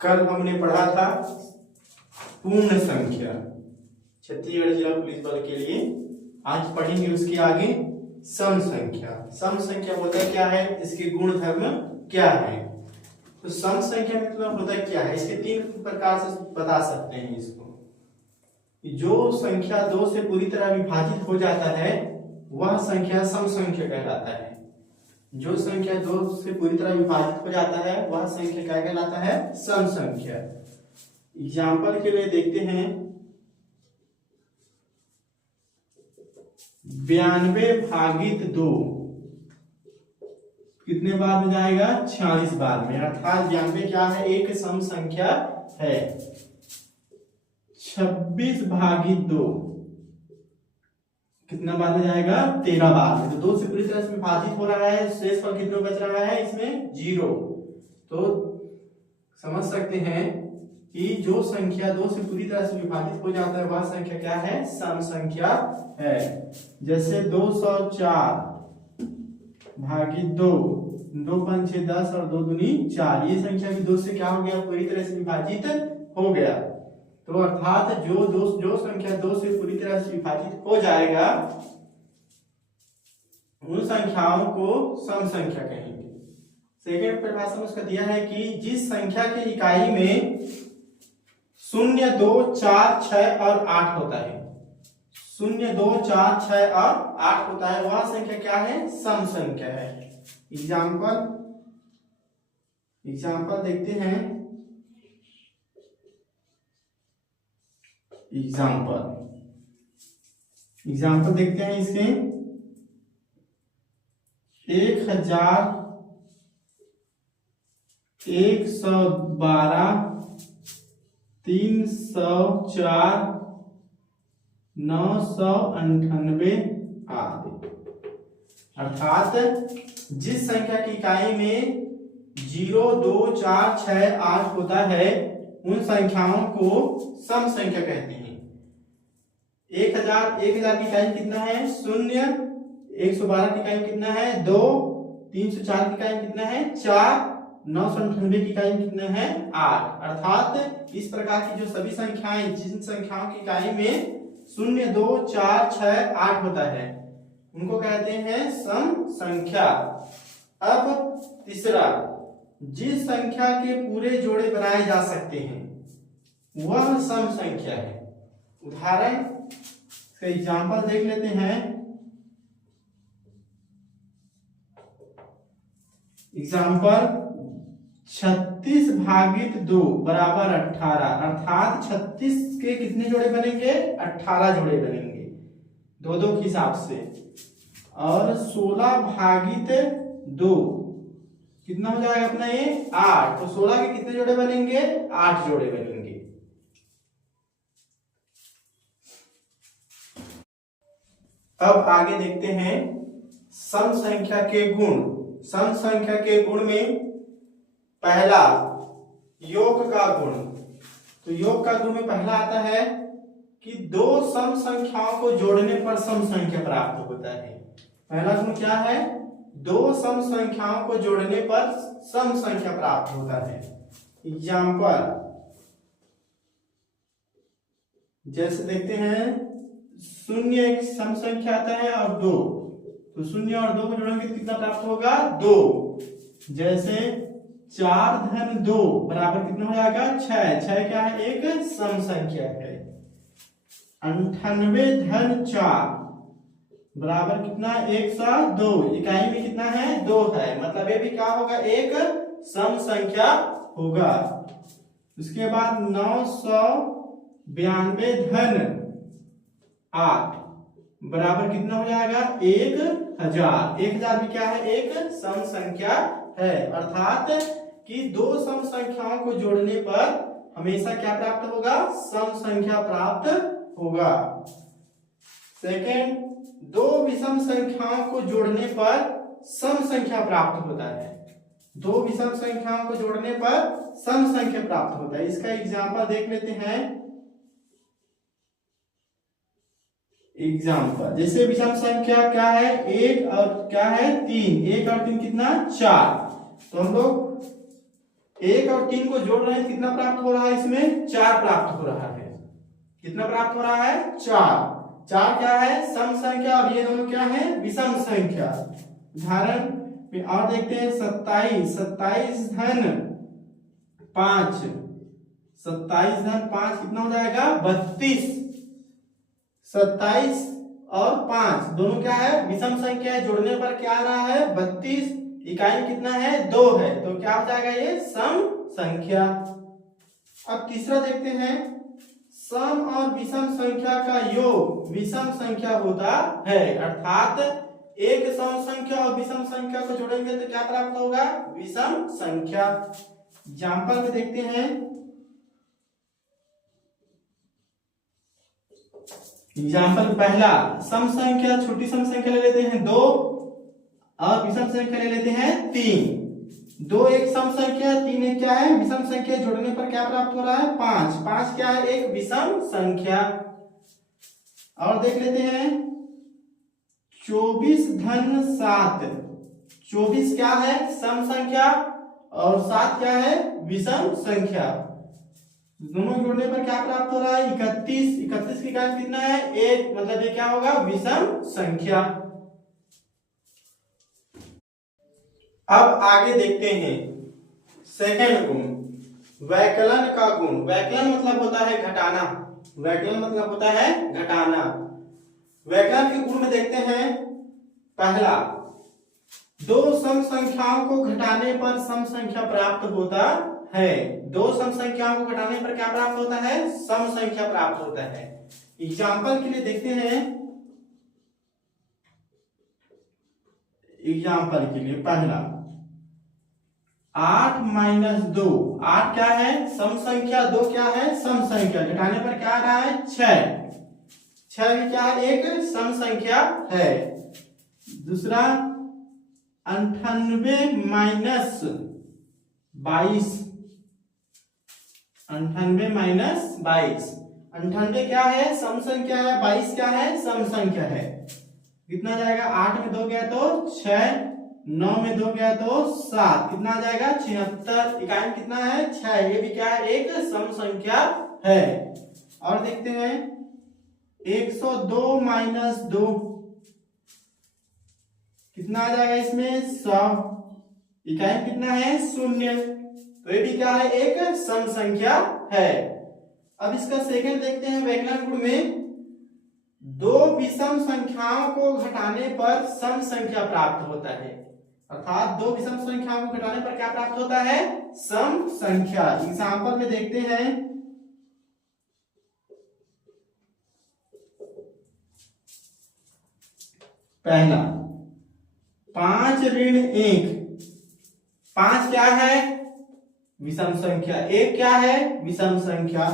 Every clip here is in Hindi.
कल हमने पढ़ा था पूर्ण संख्या छत्तीसगढ़ जिला पुलिस बल के लिए। आज पढ़ेंगे उसके आगे सम संख्या। सम संख्या होता क्या है, इसके गुण धर्म क्या है। तो सम संख्या मतलब होता क्या है, इसके तीन प्रकार से बता सकते हैं इसको। जो संख्या दो से पूरी तरह विभाजित हो जाता है वह संख्या सम संख्या कहलाता है। जो संख्या दो से पूरी तरह विभाजित हो जाता है वह संख्या क्या कहलाता है, सम संख्या। एग्जाम्पल के लिए देखते हैं 92 भागित 2 कितने बार में जाएगा, 46 बार में। अर्थात 92 क्या है, एक सम संख्या है। 26 भागित 2 कितना बार में जाएगा, 13 बार में। तो दो से पूरी तरह से विभाजित हो रहा है, शेष पर कितना बच रहा है, इसमें 0। तो समझ सकते हैं कि जो संख्या दो से पूरी तरह से विभाजित हो जाता है वह संख्या क्या है, सम संख्या है। जैसे 204 भागित 2, 2 5 6 10 और 2 दूनी 4, ये संख्या भी दो से क्या हो गया, पूरी तरह से विभाजित हो गया। तो अर्थात जो संख्या दो से पूरी तरह से विभाजित हो जाएगा उन संख्याओं को सम संख्या कहेंगे। सेकेंड परिभाषा में उसका दिया है कि जिस संख्या की इकाई में 0, 2, 4, 6 और 8 होता है, 0, 2, 4, 6 और 8 होता है, वह संख्या क्या है, सम संख्या है। एग्जाम्पल देखते हैं। एग्जाम्पल देखते हैं इसके 1000, 112, 304, 998 आदि। अर्थात जिस संख्या की इकाई में 0, 2, 4, 6, 8 होता है उन संख्याओं को सम संख्या कहते हैं। 1000 की इकाई कितना है, 0, 112 की इकाई कितना है, 2, 304 की इकाई कितना है, 4, 998 की इकाई कितना है, 8। अर्थात इस प्रकार की जो सभी संख्याएं, जिन संख्याओं की इकाई में 0, 2, 4, 6, 8 होता है उनको कहते हैं सम संख्या। अब तीसरा, जिस संख्या के पूरे जोड़े बनाए जा सकते हैं वह सम संख्या है। उदाहरण का एग्जाम्पल देख लेते हैं। एग्जाम्पल 36 भागित 2 बराबर 18। अर्थात 36 के कितने जोड़े बनेंगे, 18 जोड़े बनेंगे, दो के हिसाब से। और 16 भागित 2 कितना हो जाएगा अपना ये, 8। तो 16 के कितने जोड़े बनेंगे, 8 जोड़े बनेंगे। अब आगे देखते हैं सम संख्या के गुण। सम संख्या के गुण में पहला योग का गुण। तो योग का गुण में पहला आता है कि दो सम संख्याओं को जोड़ने पर सम संख्या प्राप्त होता है। पहला गुण क्या है, दो सम संख्याओं को जोड़ने पर सम संख्या प्राप्त होता है। एग्जाम्पल जैसे देखते हैं 0 एक सम संख्या आता है और 2, तो 0 और 2 को जोड़ेंगे तो कितना प्राप्त होगा, 2। जैसे 4 धन 2 बराबर कितना हो जाएगा, 6। 6 क्या है, एक सम संख्या है। 98 धन 4 बराबर कितना, 102। इकाई में कितना है, 2 है, मतलब ये भी क्या होगा, एक सम संख्या होगा। उसके बाद 992 धन 8 बराबर कितना हो जाएगा, 1000। 1000 भी क्या है, एक सम संख्या है। अर्थात कि दो सम संख्याओं को जोड़ने पर हमेशा क्या प्राप्त होगा, सम संख्या प्राप्त होगा। सेकेंड, दो विषम संख्याओं को जोड़ने पर सम संख्या प्राप्त होता है। दो विषम संख्याओं को जोड़ने पर सम संख्या प्राप्त होता है। इसका एग्जाम्पल देख लेते हैं। एग्जाम्पल जैसे विषम संख्या क्या है, 1 और क्या है, 3। 1 और 3 कितना, 4। तो हम लोग 1 और 3 को जोड़ रहे हैं, कितना प्राप्त हो रहा है इसमें? 4 प्राप्त हो रहा है। कितना प्राप्त हो रहा है? 4। 4 क्या है? सम संख्या, और ये दोनों क्या है? विषम संख्या। उदाहरण में और देखते हैं 27। 27 धन 5, 27 धन 5 कितना हो जाएगा? 32। 27 और 5 दोनों क्या है? विषम संख्या है, जोड़ने पर क्या आ रहा है? 32। इकाई कितना है? 2 है, तो क्या हो जाएगा? ये सम संख्या। अब तीसरा देखते हैं, सम और विषम संख्या का योग विषम संख्या होता है, अर्थात एक सम संख्या और विषम संख्या को जोड़ेंगे तो क्या प्राप्त होगा? विषम संख्या। एग्जाम्पल में देखते हैं, एग्जाम्पल पहला, सम संख्या, छोटी सम संख्या ले लेते हैं 2 और विषम संख्या ले लेते हैं 3। 2 एक सम संख्या, 3 एक क्या है? विषम संख्या। जोड़ने पर क्या प्राप्त हो रहा है? 5। 5 क्या है? एक विषम संख्या। और देख लेते हैं 24 धन 7। 24 क्या है? सम संख्या, और 7 क्या है? विषम संख्या। दोनों जोड़ने पर क्या प्राप्त हो रहा है? 31। 31 की इकाई कितना है? 1, मतलब ये क्या होगा? विषम संख्या। अब आगे देखते हैं सेकंड गुण, वैकलन का गुण। वैकलन मतलब होता है घटाना। वैकलन मतलब होता है घटाना। वैकलन के गुण में देखते हैं, पहला, 2 सम संख्याओं को घटाने पर सम संख्या प्राप्त होता है। 2 सम संख्याओं को घटाने पर क्या प्राप्त होता है? सम संख्या प्राप्त होता है। एग्जाम्पल के लिए देखते हैं, एग्जाम्पल के लिए पहला, 8 माइनस 2। 8 क्या है? सम संख्या, 2 क्या है? सम संख्या। घटाने पर क्या आ रहा है? 6। 6 भी क्या है? एक सम संख्या है। दूसरा, 98 माइनस 22। 98 माइनस 22। 98 क्या है? सम संख्या है। 22 क्या है? सम संख्या है। कितना जाएगा? 8 में 2 गया तो 6, 9 में 2 गया तो 7, कितना आ जाएगा? 76। इकाई कितना है? 6। ये भी क्या है? एक सम संख्या है। और देखते हैं 102 माइनस 2, कितना आ जाएगा इसमें? 100। इकाई कितना है? 0। तो ये भी क्या है? एक सम संख्या है। अब इसका सेकंड देखते हैं वैकलन गुण में, 2 विषम संख्याओं को घटाने पर सम संख्या प्राप्त होता है, अर्थात 2 विषम संख्याओं को घटाने पर क्या प्राप्त होता है? सम संख्या। एग्जाम्पल में देखते हैं, पहला, 5 ऋण 1। 5 क्या है? विषम संख्या। 1 क्या है? विषम संख्या।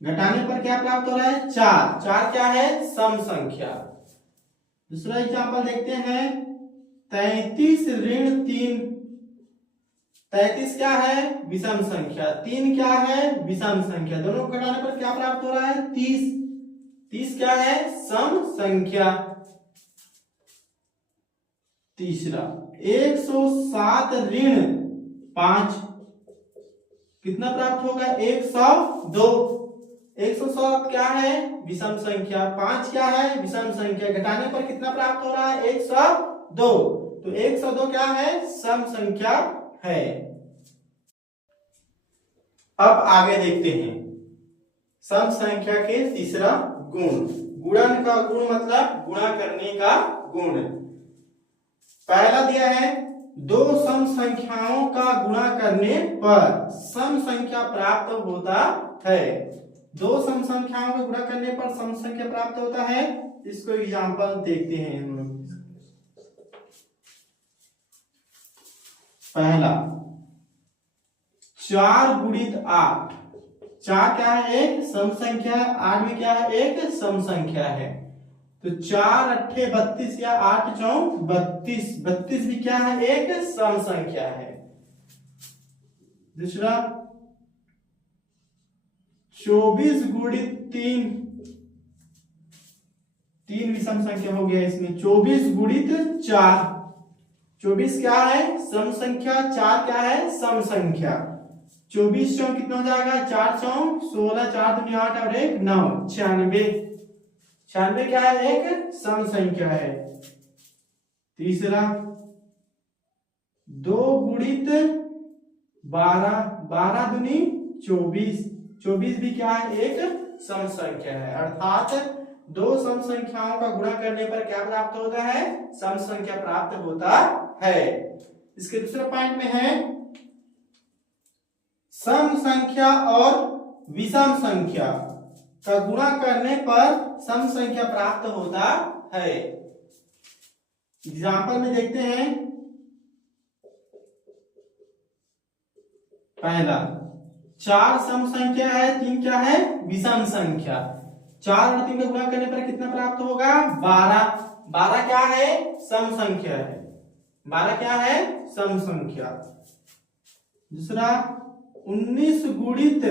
घटाने पर क्या प्राप्त हो रहा है? 4। 4 क्या है? सम संख्या। दूसरा एग्जाम्पल देखते हैं, 33 ऋण 3। 33 क्या है? विषम संख्या। 3 क्या है? विषम संख्या। दोनों को घटाने पर क्या प्राप्त हो रहा है? 30। 30 क्या है? सम संख्या। तीसरा, 107 ऋण 5, कितना प्राप्त होगा? 102। 107 क्या है? विषम संख्या। 5 क्या है? विषम संख्या। घटाने पर कितना प्राप्त हो रहा है? 102। तो 102 क्या है? सम संख्या है। अब आगे देखते हैं सम संख्या के तीसरा गुण, गुणन का गुण मतलब गुणा करने का गुण। पहला दिया है, 2 सम संख्याओं का गुणा करने पर सम संख्या प्राप्त होता है। 2 सम संख्याओं का गुणा करने पर सम संख्या प्राप्त होता है। इसको एग्जांपल देखते हैं हम लोग। पहला, 4 गुणित 8। 4 क्या है? एक सम संख्या है। 8 भी क्या है? एक सम संख्या है। तो 4 अट्ठे 32 या 8 चौक 32। 32 भी क्या है? एक सम संख्या है। दूसरा, 24 गुणित 3। 3 भी सम संख्या हो गया इसमें। 24 गुणित 4। 24 क्या है? सम संख्या। 4 क्या है? सम संख्या। 24 चौक कितना हो जाएगा, 4 चौक 16, 4 दूनी 8 और 1 9, 96। 96 क्या है, एक सम संख्या है। तीसरा 2 गुणित 12, 12 दूनी 24, 24 भी क्या है, एक सम संख्या है। अर्थात दो सम संख्याओं का गुणा करने पर क्या प्राप्त होता है, सम संख्या प्राप्त होता है। इसके दूसरे पॉइंट में है सम संख्या और विषम संख्या का गुणा करने पर सम संख्या प्राप्त होता है। एग्जाम्पल में देखते हैं। पहला 4 सम संख्या है, 3 क्या है, विषम संख्या। 4 और 3 का गुणा करने पर कितना प्राप्त होगा, 12। 12 क्या है, सम संख्या है। 12 क्या है, सम संख्या। दूसरा 19 गुणित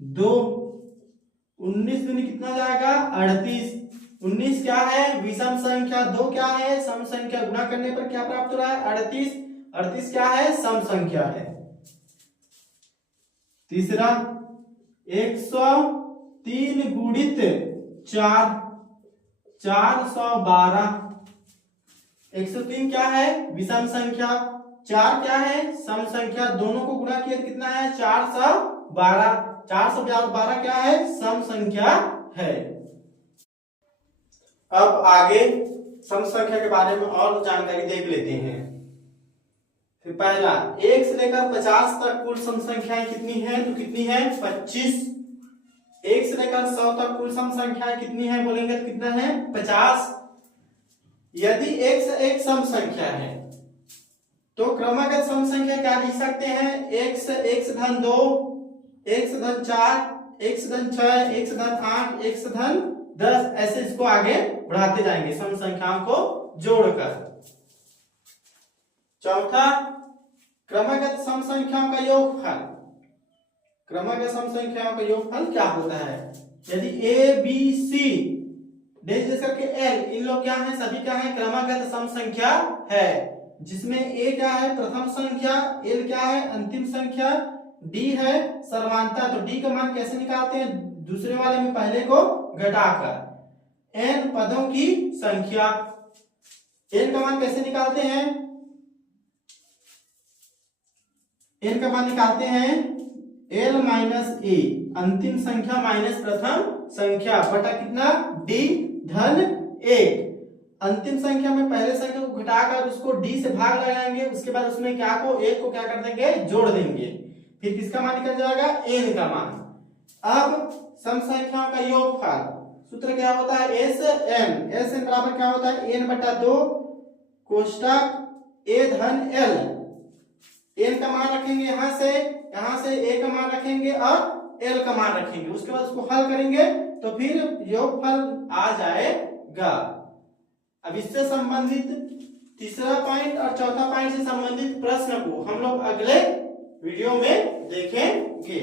2, 19 दूनी कितना जाएगा, 38। 19 क्या है, विषम संख्या, 2 क्या है, सम संख्या। गुणा करने पर क्या प्राप्त हो रहा है, 38। 38 क्या है, सम संख्या है। तीसरा 103 गुणित 4, 412। 103 क्या है, विषम संख्या, 4 क्या है, सम संख्या। दोनों को गुणा किया कितना है, 412। 412 क्या है, सम संख्या है। अब आगे सम संख्या के बारे में और जानकारी देख लेते हैं। फिर पहला 1 से लेकर 50 तक कुल सम संख्याएं कितनी है, तो कितनी है, 25। 1 से लेकर 100 तक कुल सम संख्याएं कितनी है, बोलेंगे तो कितना है, 50। यदि एक से एक सम संख्या है तो क्रमागत सम संख्या क्या लिख सकते हैं, 1 से धन 2, 1 से धन 4, 1 से धन 6, 1 से धन 8, 1 से धन 10, ऐसे इसको आगे बढ़ाते जाएंगे सम संख्याओं को जोड़कर। चौथा क्रमागत सम संख्याओं का योगफल। क्रमागत सम संख्याओं का योगफल क्या होता है, यदि ए बी सी करके एल, इन लोग क्या है, सभी क्या है, क्रमागत सम संख्या है, जिसमें ए क्या है, प्रथम संख्या, एल क्या है, अंतिम संख्या, डी है सर्वांता। तो डी का मान कैसे निकालते हैं, दूसरे वाले में पहले को घटाकर। एन पदों की संख्या, एन का मान कैसे निकालते हैं, एन का मान निकालते हैं एल माइनस ए, अंतिम संख्या माइनस प्रथम संख्या, बटा कितना, डी धन 1। अंतिम संख्या में पहले संख्या को घटाकर उसको डी से भाग लगाएंगे, उसके बाद उसमें क्या को, एक को क्या कर देंगे, जोड़ देंगे, फिर किसका मान निकल जाएगा, एन का मान। अब सम संख्याओं का योगफल सूत्र क्या होता है, एस एन। एस एन बराबर क्या होता है, एन बटा 2 कोष्टक ए धन एल। एन का मान रखेंगे यहां से ए का मान रखेंगे और एल का मान रखेंगे, उसके बाद उसको हल करेंगे तो फिर योगफल आ जाएगा। अब इससे संबंधित तीसरा पॉइंट और चौथा पॉइंट से संबंधित प्रश्न को हम लोग अगले वीडियो में देखेंगे।